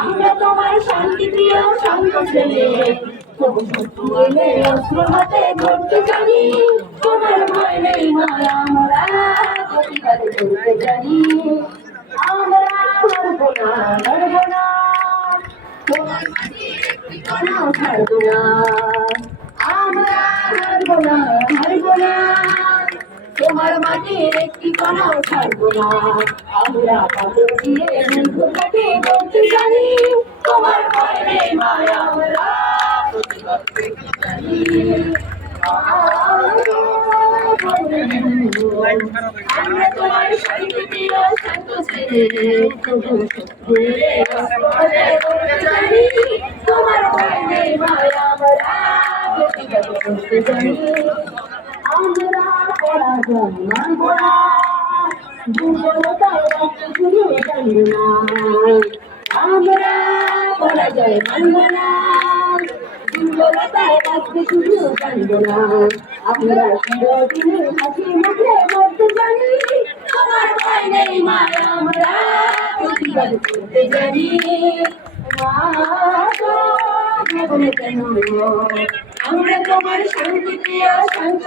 আমরা তোমার শান্তি প্রিয় শান্ত ছেলে, তবু শত্রু এলে অস্ত্র হাতে ধরতে জানি। তোমার ভয় নেই মায়, আমরা প্রতিবাদ করতে জানি। আমরা হারবো না, হারবো না, তোমার মাটির একটি কণাও ছাড়বো না। আমরা হারবো না, হারবো না, তোমার মাটির একটি কণাও ছাড়বো না। আমরা পাথর দিয়ে বন্ধুটাকে বলতে জানি, তোমার ভয় নেই মায়, আমরা প্রতিবাদ করতে জানি। আমরা তোমার শান্তি প্রিয় শান্ত ছেলে, তবু শত্রু এলে অস্ত্র হাতে ধরতে জানি। তোমার ভয় নেই মায়, আমরা প্রতিবাদ করতে জানি। আমরা পরাজয় মানব না, দুর্বলতায় রাখতে শুধু জানব না। আমরা পরাজয় মানব না, দুর্বলতায় রাখতে শুধু জানব না। আমরা চিরদিনের হাসি মুখে বলতে জানি, তোমার ভয় নেই মায়, আমরা প্রতিবাদ করতে জানি। আমরা তোমার শান্তি প্রিয় শান্ত